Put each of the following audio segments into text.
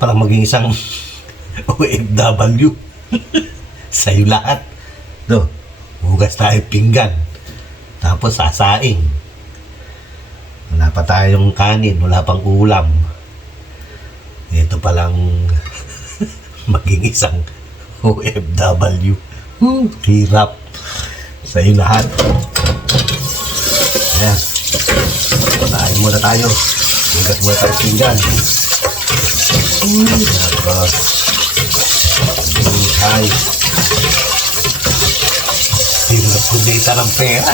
palang maging isang OFW. Sa'yo lahat. No, hugas tayo pinggan. Tapos sasaing. Wala pa tayong kanin, wala pang ulam. Ito palang maging isang OFW. Hirap. Sa'yo lahat. Ayan. Sasaing muna tayo. Hugas muna tayo pinggan. Ay. Hirap kumita ng pera.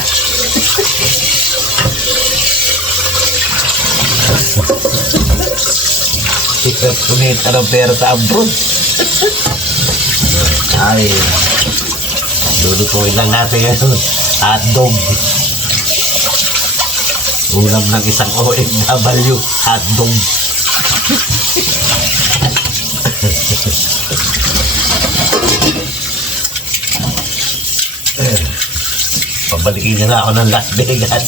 Hirap kumita ng pera sa abroad. Ay. Lulutuin lang natin ngayon. Hotdog. Ulam ng isang OFW. Hotdog. Pabalikin na ako ng Las Vegas.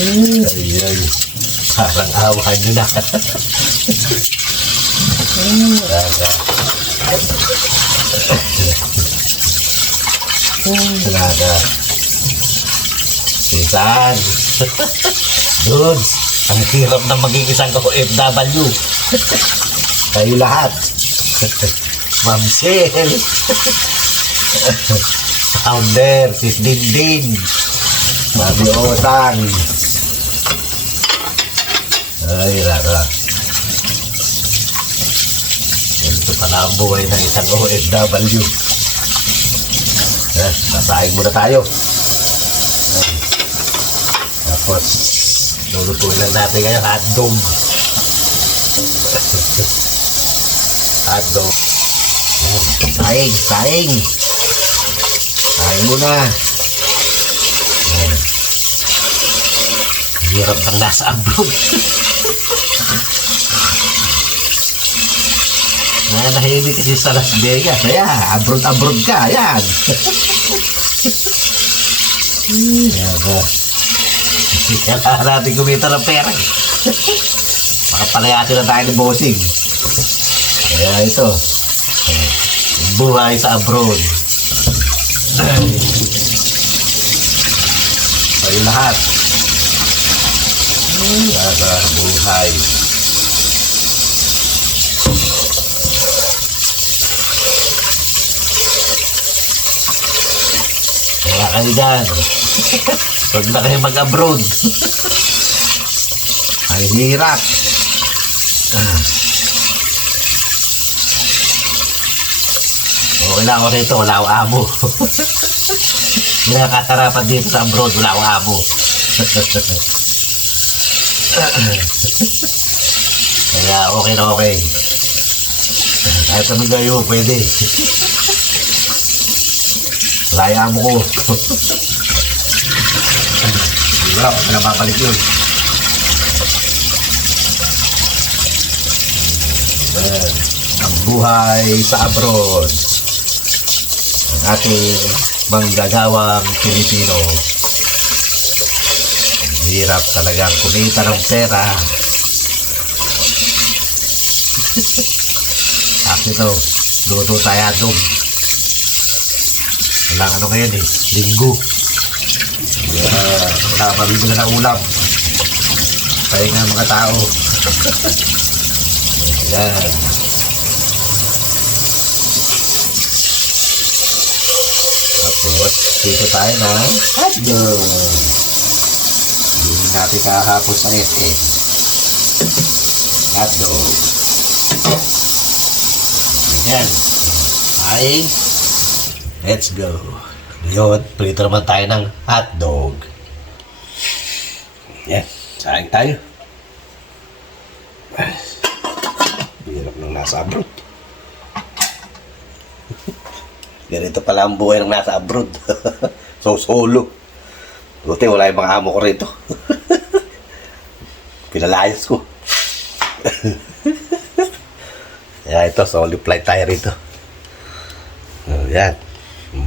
Ayan. Parang awa nyo na. Minsan. Dudes, ang hirap na maging isang OFW. Kayo lahat. Ma'am Shell. Founder, Sis Dindin. Mami Otang. Ay, rara. Ito pala ang buhay ng isang OFW. Sasaing muna tayo. Tapos, lulutuin lang natin ngayon hotdog. Hotdog. Saing, saing. Saing muna. Hirap ng nasa abroad. Nahihimik kasi sa Las Vegas. Ayan, abroad ka. Ayan. Kailangan natin kumita ng pera. Makapalayasin na tayo ni bossing. Kaya ito. Buhay sa abroad. Ayun lahat. Buhay. Kaya kayo dyan. Huwag na kayo mag-abroad. Ay hirap. Okay lang ako rito, wala akong amo. Hindi nakakarapan dito sa abroad, wala akong amo. Kaya okay na okay. Kahit anong gayo, pwede. Wala yung amo ko. Hindi wala, kung pinababalik yun. Ang buhay sa abroad. Ang ating manggagawang Pilipino. Hirap talagang kumita ng pera. Actually ito, luto tayo dog. Walang ano ngayon eh, linggo. Wala mabibili na ulam. Pahinga mga tao. Yan. Tapos, dito tayo na hotdog. Hindi natin kahapon sa SM. Hotdog. Yan. Ay, let's go. Ngayon, prito naman tayo ng hotdog. Yan. Saing tayo. Hirap ng nasa abroad. Ganito pala ang buhay ng nasa abroad. So, solo. Buti wala yung mga amo ko rito. Pinalayas ko. Kaya ito, solo flight tayo rito. Yan.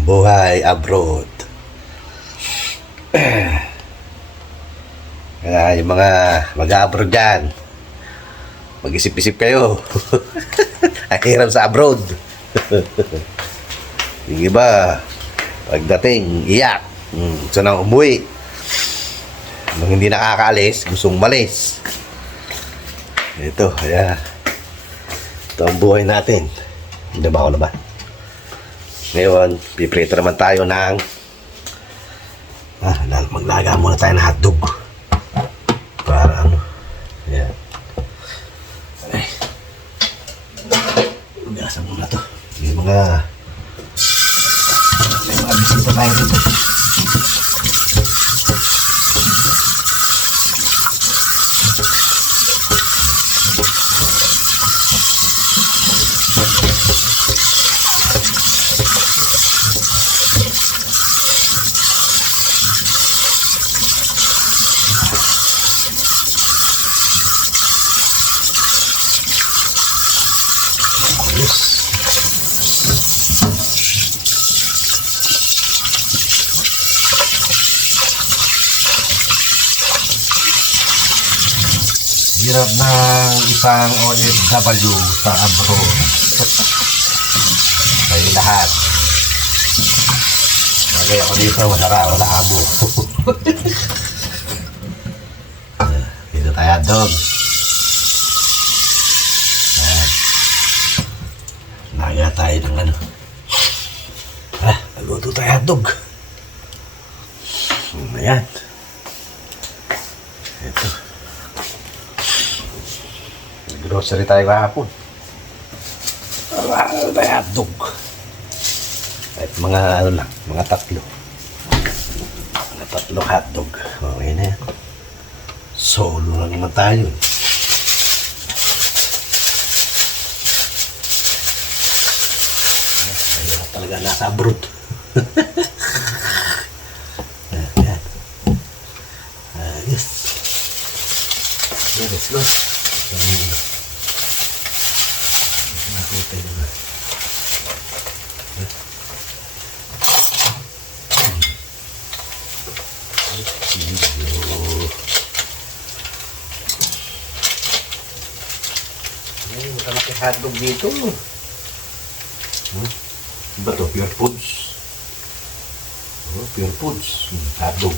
Buhay abroad. Kaya yung mga mag-abroad dyan, Mag-isip-isip kayo. Ang hirap sa abroad. Yung iba, pagdating, iyak. Gusto nang umuwi. Nung hindi nakakaalis, gustong umalis. Ito, ayan. Ito ang buhay natin. Hindi ba ako naman? Ngayon, piprito naman tayo ng maglaga muna tayo ng hotdog. Para ano? Ayan. Ay. Ugasan muna to. May mga bisita tayo dito. Hirap ng isang OFW sa abroad. Kayo lahat. Lagay ako dito, wala abo. Dito tayo, dog. Naga tayo ng ano. Naluto tayo, dog. Ayan. Ito. Grocery tayo kahapon. Hotdog. At mga ano lang, mga tatlo. Mga tatlo hotdog. Okay na yan. Solo lang naman tayo. Ayun talaga nasa abroad. Ayan. Ayos. Let's go. Malaki hotdog dito. Ba to? Pure Foods. Pure Foods. Hotdog.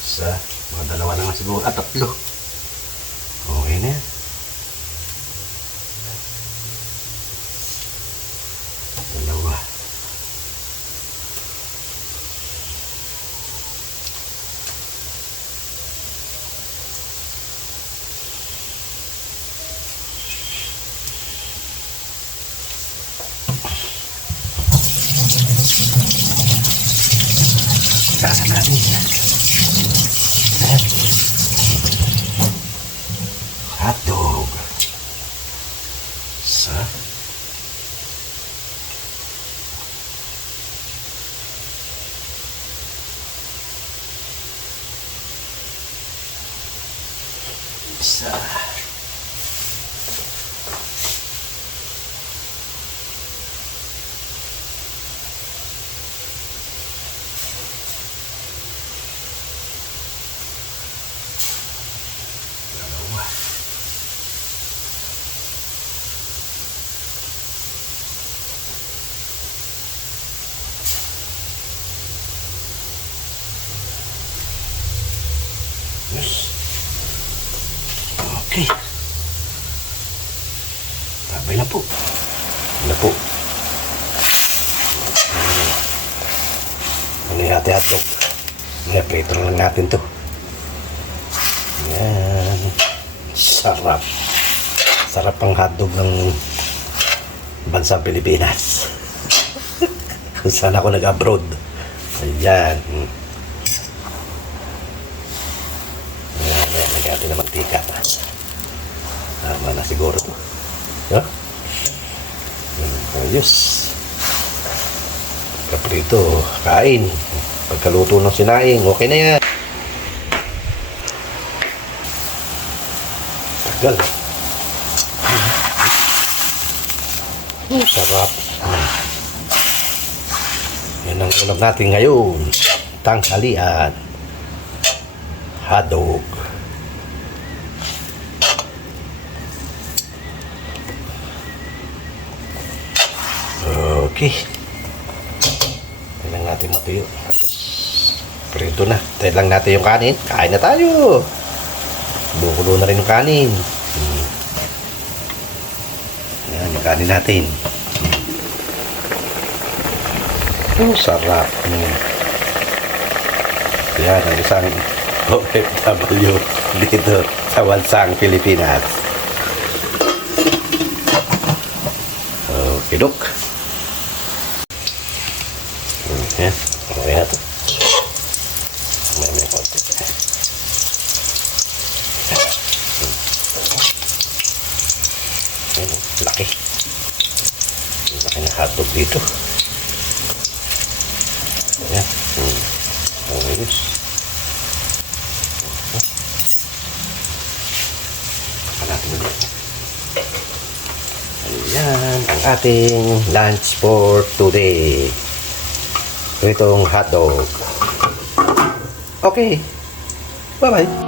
Isa. Mga dalawa na nga siguro. Tatlo. Okay na yan. Dalawa. Kasa natin. Hotdog. Sa isa. Dalawa. Yes. Okay. Tabay na po. Po. Ano yung hati-hotdog? Prito lang natin to. Yan. Sarap. Sarap ang hotdog ng bansang Pilipinas. Kung saan ako nag-abroad. Ayan. Ayan, nag-ati na mantika. Tama na siguro. Huh? Ayos. Kaprito, kain. Pagkaluto ng sinaing, okay na yan. Tagal. Sarap. Yan Yan ang ulam natin ngayon. Tanghalian. Hotdog. Okay. Tignan natin matuyo. Prito na. Tayo lang natin yung kanin. Kain na tayo. Bukulo na rin yung kanin. Yan yung kanin natin. Sarap. Yan ang isang OFW dito sa bansang Pilipinas. Okay, Dok. Yan. Okay na ito. May konti. Yan, laki. Laki na hotdog dito. Yan. Okay. Natin ulit. Ayan ang ating lunch for today. Itong hotdog. Okay. Bye-bye.